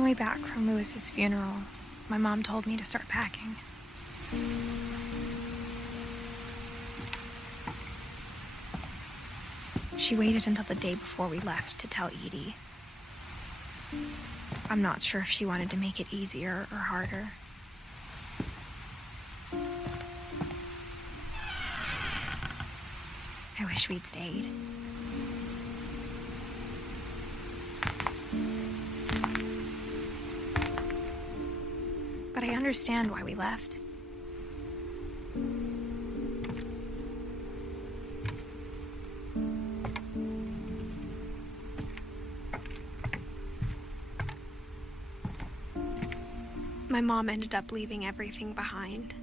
the way back from Lewis's funeral, my mom told me to start packing. She waited until the day before we left to tell Edie. I'm not sure if she wanted to make it easier or harder. I wish we'd stayed. But I understand why we left. My mom ended up leaving everything behind.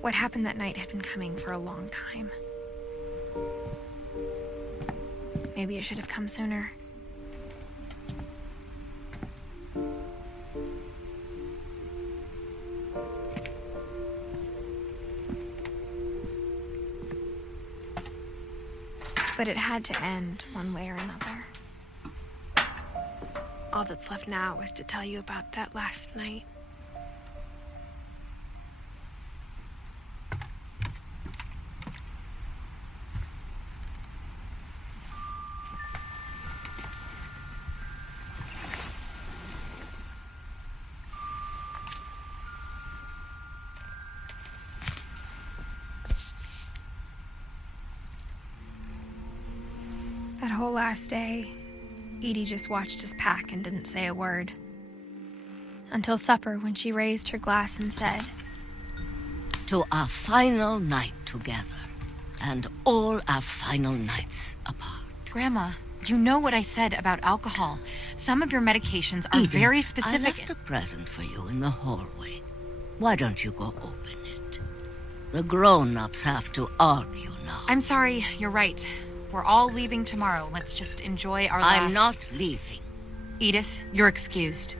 What happened that night had been coming for a long time. Maybe it should have come sooner. But it had to end one way or another. All that's left now is to tell you about that last night. That whole last day, Edie just watched us pack and didn't say a word. Until supper, when she raised her glass and said, "To our final night together, and all our final nights apart." Grandma, you know what I said about alcohol. Some of your medications are Edith, very specific. I left a present for you in the hallway. Why don't you go open it? The grown-ups have to argue now. I'm sorry, you're right. We're all leaving tomorrow. Let's just enjoy our last... I'm not leaving. Edith, you're excused.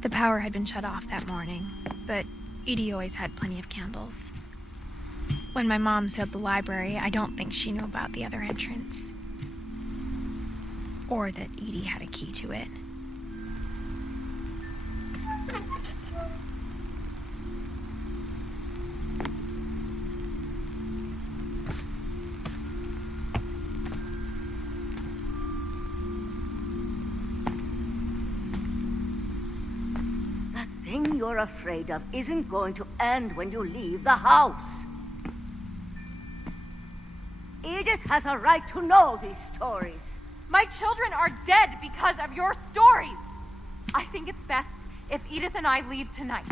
The power had been shut off that morning, but Edie always had plenty of candles. When my mom sealed the library, I don't think she knew about the other entrance. Or that Edie had a key to it. That thing you're afraid of isn't going to end when you leave the house. Edith has a right to know these stories. My children are dead because of your stories. I think it's best if Edith and I leave tonight.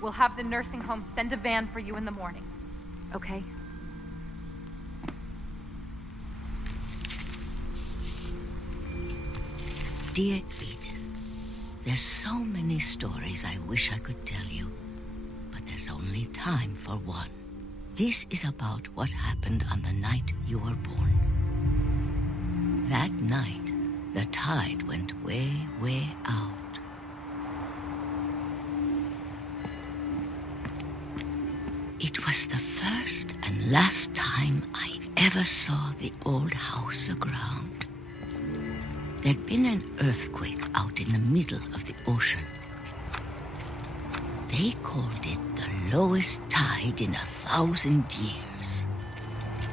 We'll have the nursing home send a van for you in the morning, okay? Dear Edith, there's so many stories I wish I could tell you, but there's only time for one. This is about what happened on the night you were born. That night, the tide went way, way out. It was the first and last time I ever saw the old house aground. There'd been an earthquake out in the middle of the ocean. They called it the lowest tide in 1,000 years.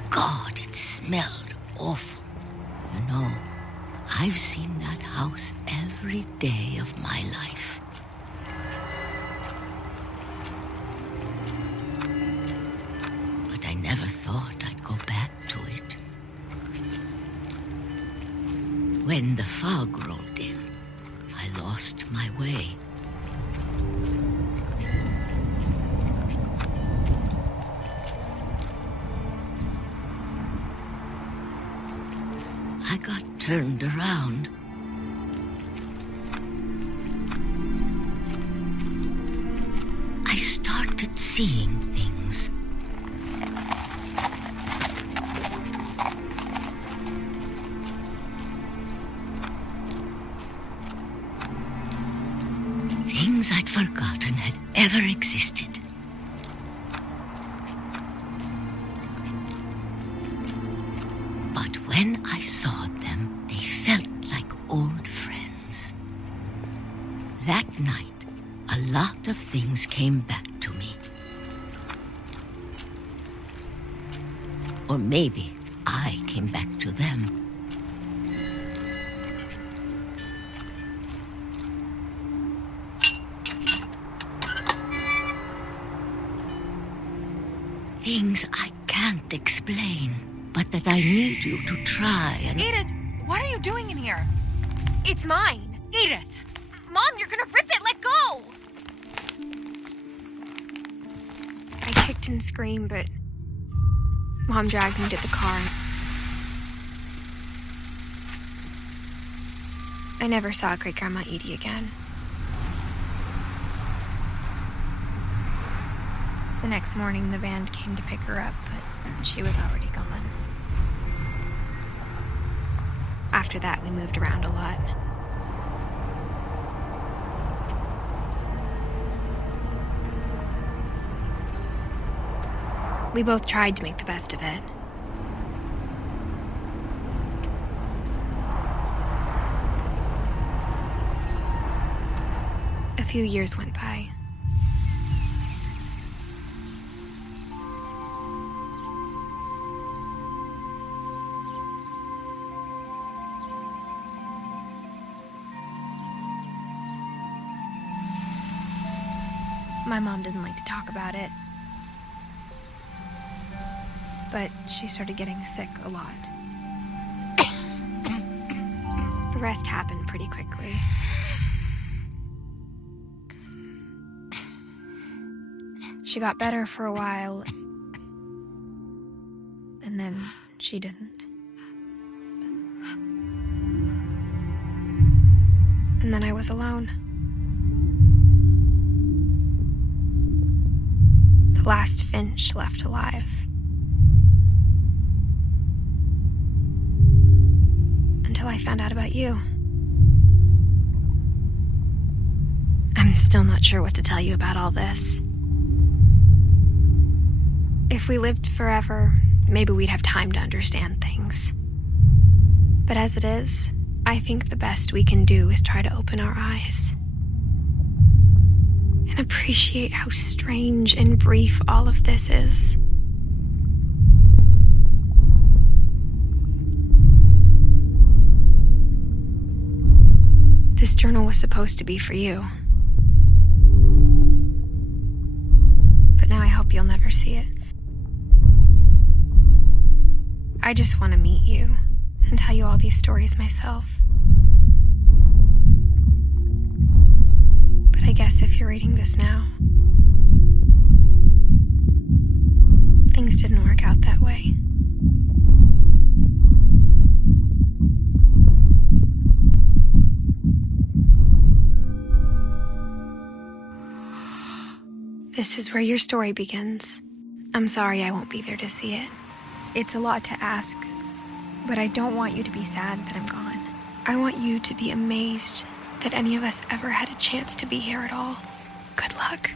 God, it smelled awful. You know, I've seen that house every day of my life. But I never thought I'd go back to it. When the fog rolled in, I lost my way. I got turned around. I started seeing things. Things I'd forgotten had ever existed. But when I saw them, they felt like old friends. That night, a lot of things came back to me. Or maybe I came back to them. Things I can't explain, but that I need you to try and... Edith, what are you doing in here? It's mine. Edith! Mom, you're gonna rip it! Let go! I kicked and screamed, but Mom dragged me to the car. I never saw Great-Grandma Edie again. The next morning, the van came to pick her up, but she was already gone. After that, we moved around a lot. We both tried to make the best of it. A few years went by. My mom didn't like to talk about it, but she started getting sick a lot. The rest happened pretty quickly. She got better for a while, and then she didn't. And then I was alone. The last Finch left alive. Until I found out about you. I'm still not sure what to tell you about all this. If we lived forever, maybe we'd have time to understand things. But as it is, I think the best we can do is try to open our eyes and appreciate how strange and brief all of this is. This journal was supposed to be for you. But now I hope you'll never see it. I just want to meet you and tell you all these stories myself. But I guess if you're reading this now, things didn't work out that way. This is where your story begins. I'm sorry I won't be there to see it. It's a lot to ask, but I don't want you to be sad that I'm gone. I want you to be amazed that any of us ever had a chance to be here at all. Good luck.